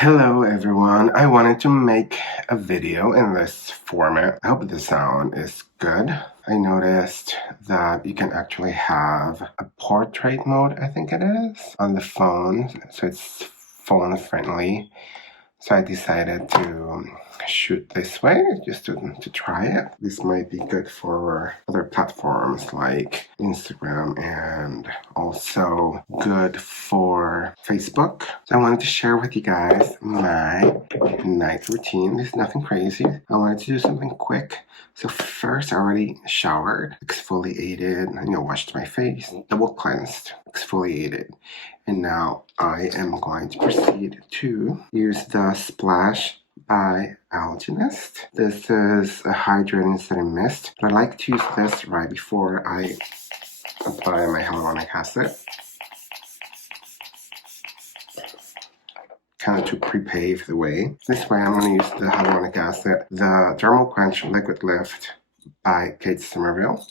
Hello everyone, I wanted to make a video in this format. I hope the sound is good. I noticed that you can actually have a portrait mode, I think it is, on the phone, so it's phone friendly. So I decided to shoot this way just to try it. This might be good for other platforms like Instagram and also good for Facebook. So I wanted to share with you guys my night routine. There's nothing crazy. I wanted to do something quick. So first I already showered, exfoliated, washed my face, double cleansed, exfoliated. And now I am going to proceed to use the Splash by Algenist. This is a hydrating setting mist, but I like to use this right before I apply my hyaluronic acid, kind of to prepave the way. This way I'm going to use the hyaluronic acid, the Dermal Quench Liquid Lift by Kate Somerville.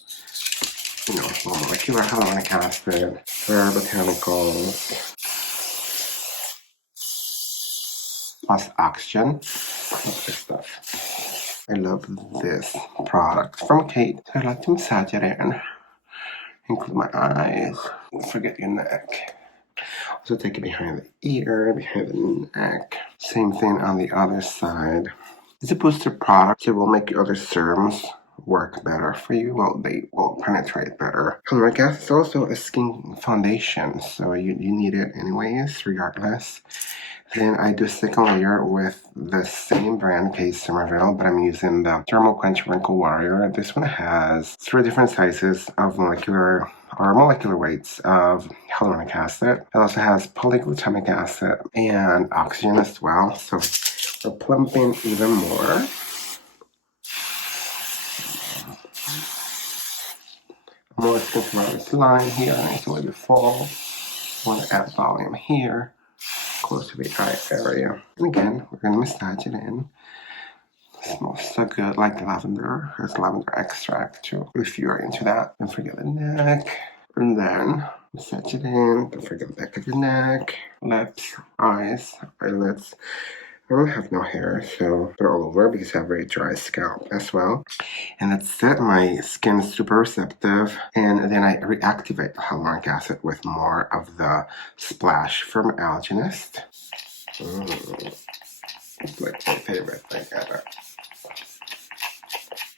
Molecular hyaluronic acid, rare botanicals, plus oxygen. Love this stuff. I love this product from Kate. I like to massage it in. Include my eyes. Don't forget your neck. Also take it behind the ear, behind the neck. Same thing on the other side. It's a booster product. It will make your other serums work better for you. Well, they will penetrate better. Hyaluronic acid is also a skin foundation, so you need it anyways, regardless. Then I do a second layer with the same brand, Kate Somerville, but I'm using the Dermal Quench Wrinkle Warrior. This one has 3 different sizes of molecular weights of hyaluronic acid. It also has polyglutamic acid and oxygen as well, so we're plumping even more. I'm always going to run this line here. It's a little bit full. I want to add volume here, close to the eye area. And again, we're going to massage it in. It smells so good, like lavender. There's lavender extract too, if you're into that. Don't forget the neck. And then massage it in. Don't forget the back of your neck, lips, eyes, eyelids. I really have no hair, so put it all over because I have a very dry scalp as well. And that's it. My skin is super receptive. And then I reactivate the hyaluronic acid with more of the Splash from Algenist. It's like my favorite thing ever.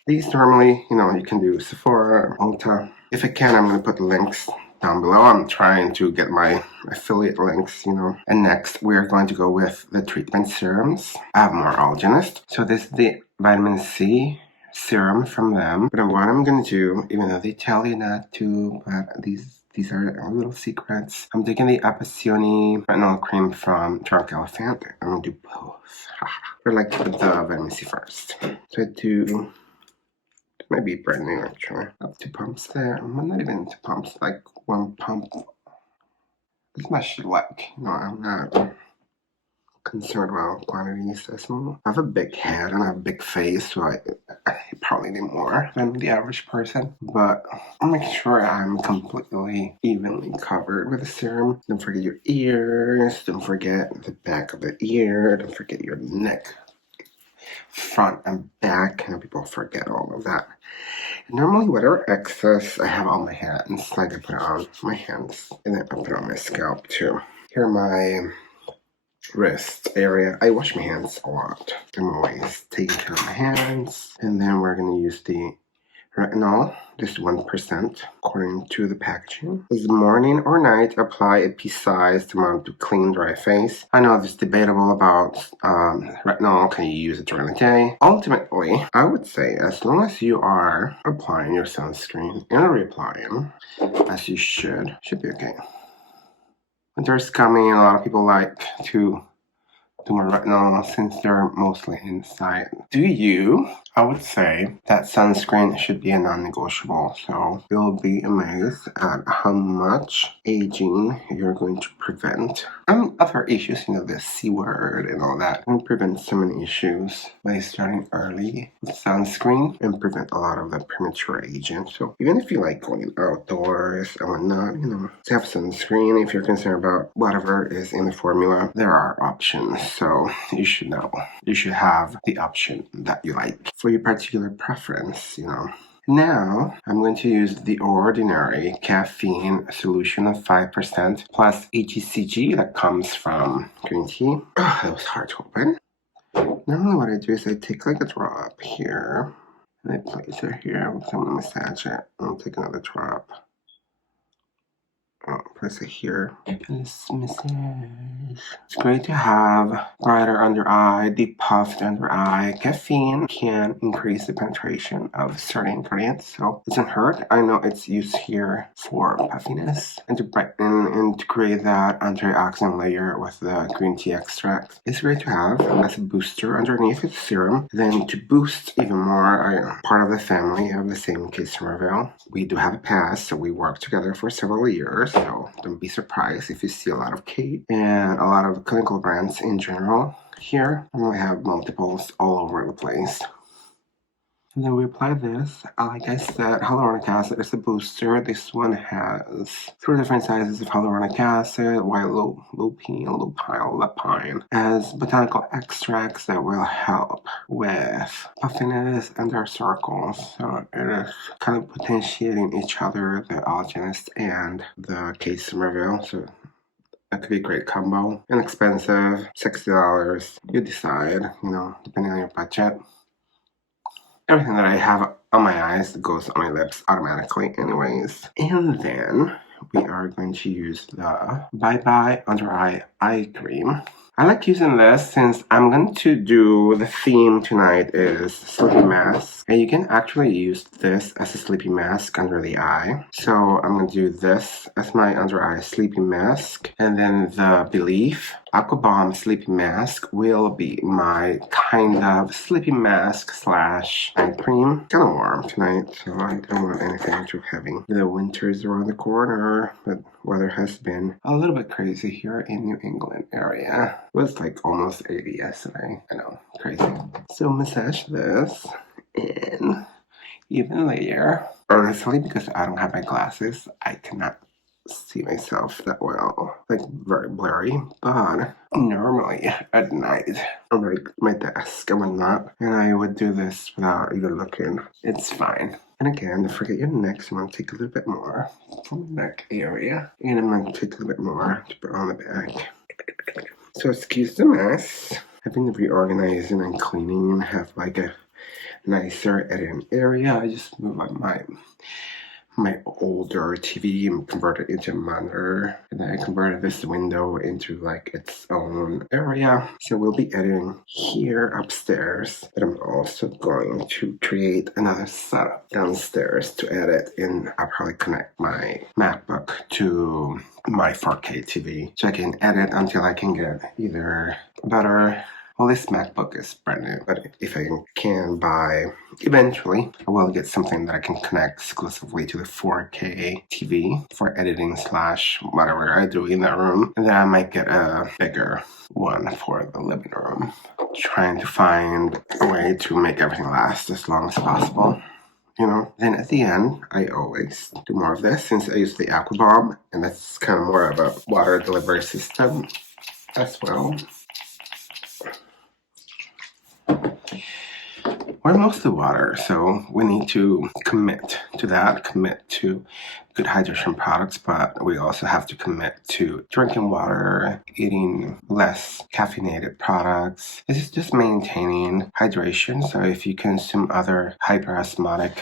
These normally, you can do Sephora, Ulta. If I can, I'm going to put links down below. I'm trying to get my affiliate links, And next, we are going to go with the treatment serums. I have more Algenist. So this is the vitamin C serum from them. But what I'm going to do, even though they tell you not to, but these are little secrets. I'm taking the Appassioni retinol cream from Drunk Elephant. I'm going to do both. I like to put the vitamin C first. So I do... Might be brand new actually. Up 2 pumps there. I'm not even 2 pumps, like 1 pump. As much like, I'm not concerned about quantities as well. I have a big head and I have a big face, so I probably need more than the average person. But I'm making sure I'm completely evenly covered with the serum. Don't forget your ears. Don't forget the back of the ear. Don't forget your neck, front and back. People forget all of that. Normally, whatever excess I have on my hands, like I put it on my hands, and then I put it on my scalp too. Here are my wrist area. I wash my hands a lot. I'm always taking care of my hands. And then we're going to use the retinol, just 1% according to the packaging. This morning or night, apply a pea-sized amount to clean dry face. I know it's debatable about retinol. Can you use it during the day? Ultimately, I would say as long as you are applying your sunscreen and reapplying, as you should be okay. Winter's coming, and a lot of people like to do more retinol since they're mostly inside. Do you? I would say that sunscreen should be a non-negotiable, so you'll be amazed at how much aging you're going to prevent. And other issues, the C word and all that, can prevent so many issues by starting early with sunscreen and prevent a lot of the premature aging. So even if you like going outdoors and whatnot, have sunscreen. If you're concerned about whatever is in the formula, there are options. so you should know. You should have the option that you like for your particular preference, you know. Now, I'm going to use the ordinary caffeine solution of 5% plus HCG that comes from green tea. Oh, that was hard to open. Normally what I do is I take like a drop here, and I place it here. I'm going to massage it. I'll take another drop. Place it here. Just massage. It's great to have brighter under eye, deep puffed under eye. Caffeine can increase the penetration of certain ingredients, so it doesn't hurt. I know it's used here for puffiness and to brighten and to create that antioxidant layer with the green tea extract. It's great to have as a booster underneath its serum. Then to boost even more, I'm part of the family of the same case Somerville. We do have a past, so we worked together for several years. So don't be surprised if you see a lot of Kate and a lot of clinical brands in general here. And we have multiples all over the place. And then we apply this. Like I said, hyaluronic acid is a booster. This one has 3 different sizes of hyaluronic acid, while lupine as botanical extracts that will help with puffiness and dark circles. So it is kind of potentiating each other, the alginist and the case Somerville. So that could be a great combo. Inexpensive, $60. You decide, you know, depending on your budget. Everything that I have on my eyes goes on my lips automatically anyways. And then we are going to use the Bye Bye Under Eye Cream. I like using this since I'm going to do, the theme tonight is sleepy mask. And you can actually use this as a sleepy mask under the eye. So I'm going to do this as my under eye sleepy mask. And then the Belief Aqua Bomb Sleepy Mask will be my kind of sleepy mask slash eye cream. Kind of warm tonight, so I don't want anything too heavy. The winter is around the corner, but weather has been a little bit crazy here in New England area. It was like almost 80 yesterday. I know, crazy. So massage this in even layer. Honestly, because I don't have my glasses, I cannot see myself that well, like very blurry, but normally at night I'm like my desk and whatnot, and I would do this without even looking. It's fine. And again, don't forget your neck, so I'm going to take a little bit more from the neck area, and I'm going to take a little bit more to put on the back. So excuse the mess. I've been reorganizing and cleaning and have like a nicer editing area. I just moved my older TV and converted it into a monitor, and then I converted this window into like its own area. So we'll be editing here upstairs, but I'm also going to create another setup downstairs to edit, and I'll probably connect my MacBook to my 4K TV so I can edit until I can get either better. Well, this MacBook is brand new, but if I can buy, eventually, I will get something that I can connect exclusively to the 4K TV for editing slash whatever I do in that room. And then I might get a bigger one for the living room. Trying to find a way to make everything last as long as possible. You know, then at the end, I always do more of this since I use the Aqua Bomb, and that's kind of more of a water delivery system as well. We're mostly water, so we need to commit to that, commit to good hydration products, but we also have to commit to drinking water, eating less caffeinated products. This is just maintaining hydration, so if you consume other hyperosmotic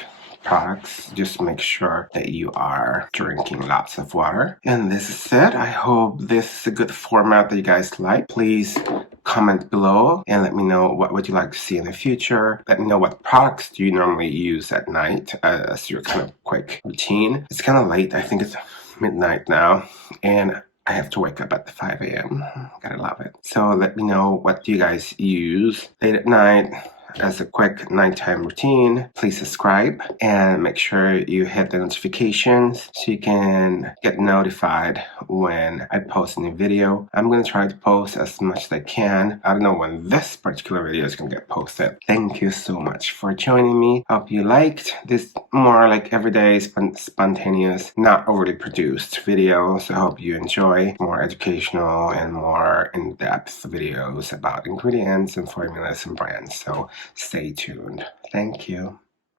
products, just make sure that you are drinking lots of water. And this is it. I hope this is a good format that you guys like. Please comment below and let me know what would you like to see in the future. Let me know what products do you normally use at night as your kind of quick routine. It's kind of late. I think it's midnight now, and I have to wake up at 5 a.m. Gotta love it. So let me know what you guys use late at night, as a quick nighttime routine, please subscribe and make sure you hit the notifications so you can get notified when I post a new video. I'm going to try to post as much as I can. I don't know when this particular video is going to get posted. Thank you so much for joining me. Hope you liked this more like everyday spontaneous, not overly produced video. So I hope you enjoy more educational and more in-depth videos about ingredients and formulas and brands. So stay tuned. Thank you.